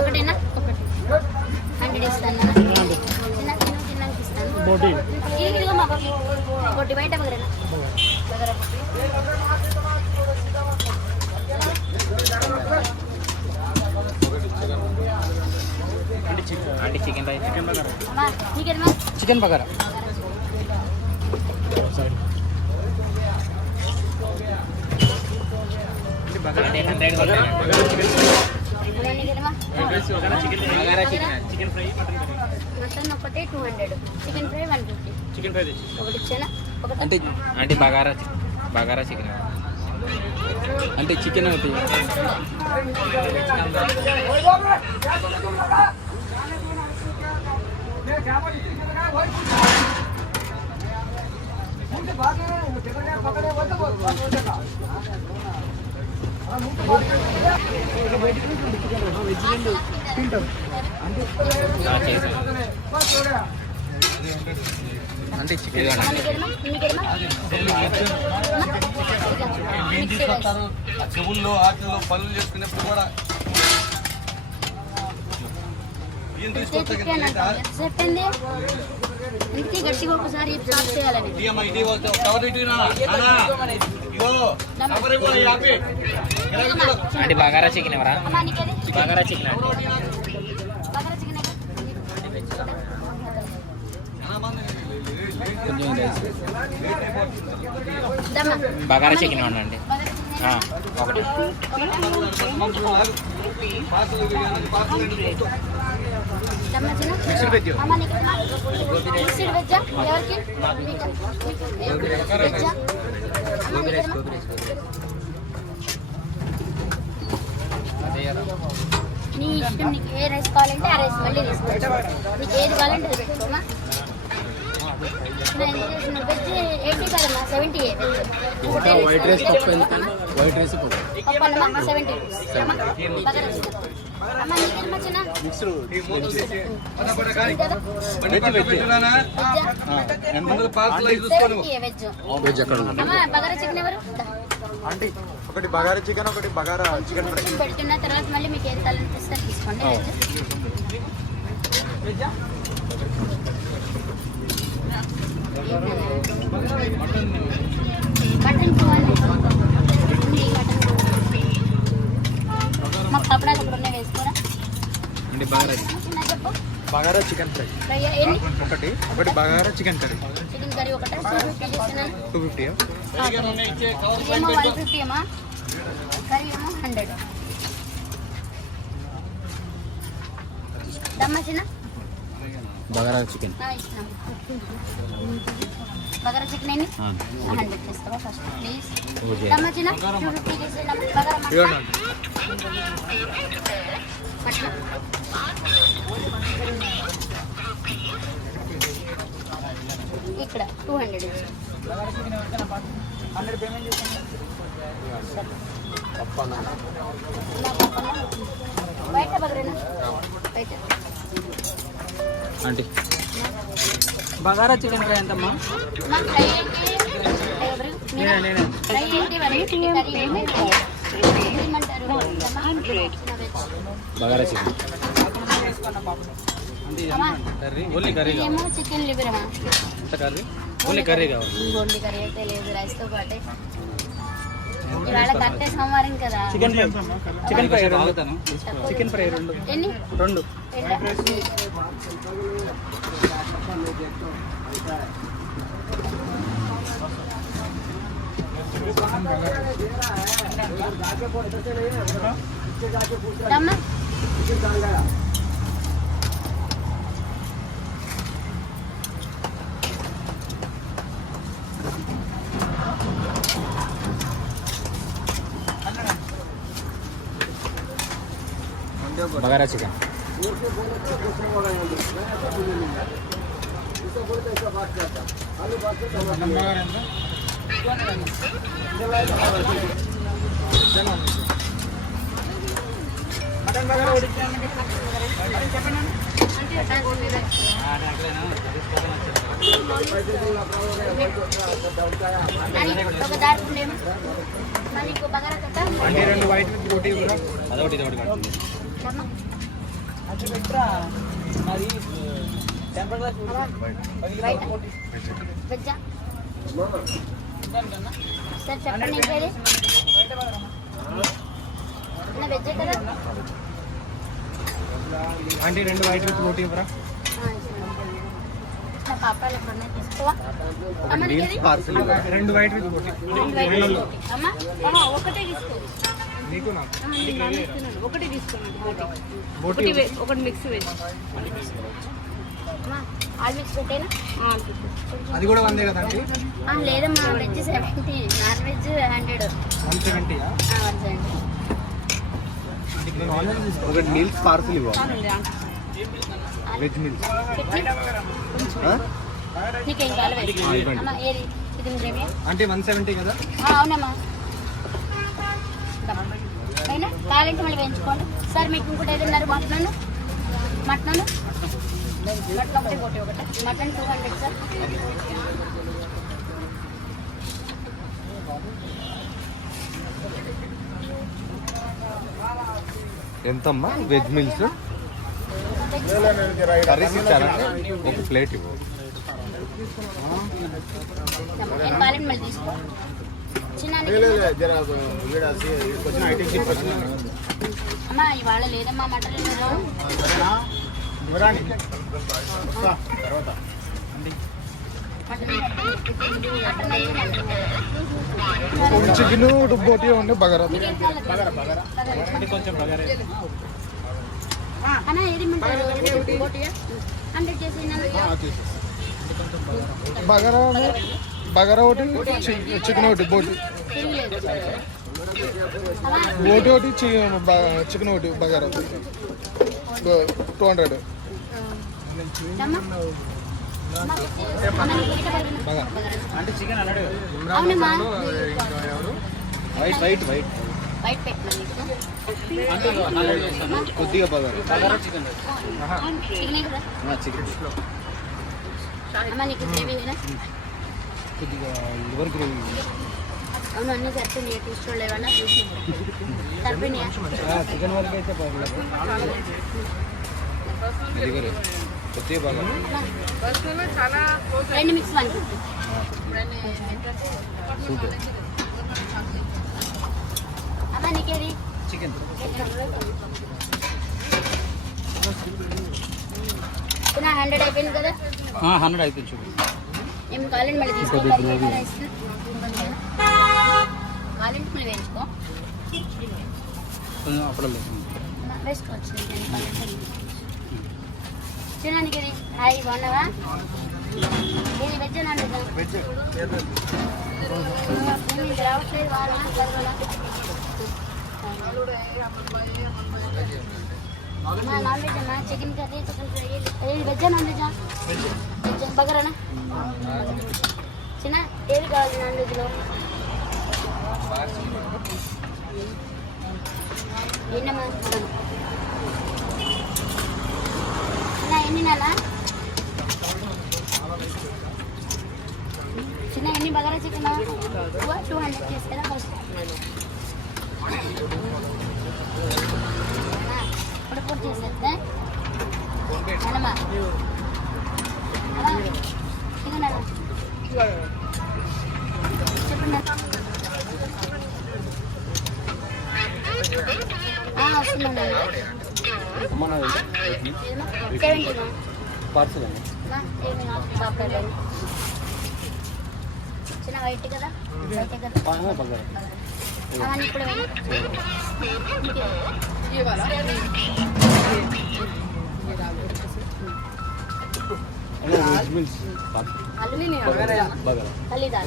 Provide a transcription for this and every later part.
ఒకటేనా ఒకటి 100 ఇస్తాను చిన్నకి ఇస్తాను ఇదిగో మా బొట్టి బయట బగరేనా అంటే చికెన్ చికెన్ బగారా మటన్ ఒకటి 200 చికెన్ ఫ్రై 150 చికెన్ ఫ్రై ఒకటి ఇచ్చానా అంటే అంటే బగారా చికెన్ అంటే చికెన్ ఒకటి అంటే చికెన్ చెవుల్లో ఆటల్లో పనులు చేసుకునేప్పుడు కూడా గట్టిగా ఒకసారి చేయాలని అంటే బగారా చికెన్ ఎవరా బగారా చికెన్ బగారా చికెన్ ఇవ్వండి ఒకటి నీ ఇష్టం నీకు ఏ రైస్ కావాలంటే ఆ రైస్ మళ్ళీ తీసుకోవచ్చు నీకు ఏది కావాలంటే అది పెట్టుకోమా వెజ్ 80 కాదమ్మా 70 white rice white rice 70 bagara chicken ఎవరు అంటే ఒకటి బగారా చికెన్ ఒకటి బగారా చికెన్ ఫ్రై పెడుతున్న తర్వాత మళ్ళీ మీకు ఏది కావాలనిపిస్తే తీసుకోండి మటన్ 200 మాకు కపడా ఉన్నాయి వేసుకోరా అంటే బగారా చికెన్ ఫ్రై ఒకటి bagara chicken curry chicken curry ఒకటి 250 250 150 అమ్మా కర్రీ ఏమో 100 దమ్మా చిన్న బగారా చికెన్ బగారా చికెన్ ఎన్ని 100 తీసుకోవా ఫస్ట్ ప్లీజ్ దమ్మా చిన్న 250 చేసేద్దాం బగారా మటన్ ఇక్కడ 200 బయట బగరేనా బయట అంటే బగారా చికెన్ ఫ్రై ఎంతమ్మా bagara chicken curry only curry ఏమో చికెన్ లివర్ అమ్మా కర్రీ ఓన్లీ కర్రీ కావాలి ఓన్లీ కర్రీ అయితే లేదు రైస్తో పాటే ఇవాళ కట్టే సోమవారం కదా చికెన్ ఫ్రై చికెన్ ఫ్రై ఎన్ని 2 రమ్మా बगारा चिकन మటన్ బగారా ఒక దారి ఉండేమో మరి ఇంకో బగారా కట్ట అంటే 2 వైట్ విత్ రోటీ కూడా అదొకటి ఇదొకటి కడుతుంది వెజ్జా సార్ చెప్పండి ఇంకేది వెజ్జే కదా అంటే 2 వైట్ విత్ రోటీ ఇవ్వరా పాపాలు ఎప్పుడన్నా తీసుకోవా అమ్మ నీకేది 2 వైట్ విత్ రోటీ అమ్మ ఒకటే తీసుకో నీకు నాకు ఒకటి తీసుకోండి బోటీ ఒకటి మిక్స్ వెజ్ అమ్మ ఆల్ మిక్స్ పెట్టేనా అది కూడా 100 కదండి లేదమ్మా వెజ్ 70 నాన్ వెజ్ 100 170 ఒకటి మీల్స్ పార్సల్ ఇవ్వ వెజ్ మీల్స్ నీకేం కావాలి అమ్మ ఏది ఇది గ్రేవీ అంటే 170 కదా అవునమ్మా అయినా కావాలంటే మళ్ళీ వేయించుకోండి సార్ మీకు ఇంకోటి ఏదన్నారు మటన్ మటన్ ఒకటి పోటీ ఒకటి మటన్ 200 సార్ ఎంతమ్మా వెజ్ మీల్స్ కర్రీస్ ఇచ్చారంటే ఒక ప్లేట్ ఇవ్వు ఏం కావాలంటే మళ్ళీ తీసుకో చిన్న అమ్మా ఇవాళ లేదమ్మా మటన్ లేదు చికెన్ బోటీ ఉండే బగారా కొంచెం బగారా అన్నా ఏది ఇమ్మంటారు 100 చేసి బగారా బగారా ఒకటి చికెన్ ఒకటి బోటీ బోటీ ఒకటి చికెన్ ఒకటి బగారా 200 అంటే చికెన్ అన్నాడు అవునమ్మా వైట్ వైట్ వైట్ బయట పెట్టినా నీకు కొద్దిగా బగారా బగారా చికెన్ చికెనే కదా చికెన్ అమ్మా నీకు గ్రేవీనా కొద్దిగా లివర్ గ్రేవీ అవును అన్నీ సరిపోయినాయి టేస్ట్ లేవన్నా సరిపోయినాయా చికెన్ వరకు అయితే పర్లేదు లివర్ కొద్దిగా బగారా చాలా రెండు మిక్స్ 150 సూపర్ అమ్మా నీకేది చికెన్ నా 100 అయిపోయింది కదా 100 అయిపోయింది చూడు ఏం కావాలంటే మళ్ళీ తీసుకోవాలి కావాలంటే మళ్ళీ వేసుకో అప్పుడు వేసుకోవచ్చు చూడడానికి ఇది హాయ్ బాగున్నావా ఇది వెజ్ నాన్ వెజ్ రావట్లేదు వాళ్ళ నాన్ వెజ్ అన్నా చికెన్ కర్రీ చికెన్ ఫ్రై ఇది వెజ్ నాన్ వెజ్ వెజ్ బగరానా చిన్న ఏది కావాలి నాన్ వెజ్లో ఎన్నమ్మా ఎన్ని నెల చిన్న ఎన్ని బగారా చికెన్ 200 చేస్తారా ఫస్ట్ ఇప్పుడు పూర్తి చేసేస్తే అన్నమ్మా చికెన్ అన్న చెప్పండి వస్తుందండి 70 పార్సల్ అండి చిన్న వైట్ కదా వైట్ కదా బగారా అవన్నీ ఇప్పుడు వెజ్ మీల్స్ బగారా खाली दाल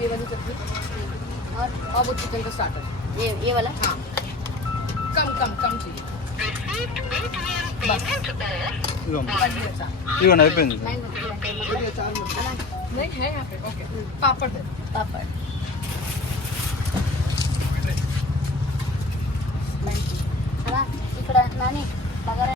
ये वाली सब्जी और वो चिकन का स्टार्टर ये वाला हाँ कम कम कम चाहिए बस ఇవ్వండి అయిపోయింది मैंगो नहीं है यहाँ पे ओके पापड़ दे पापड़ ఇక్కడ నాని బగారా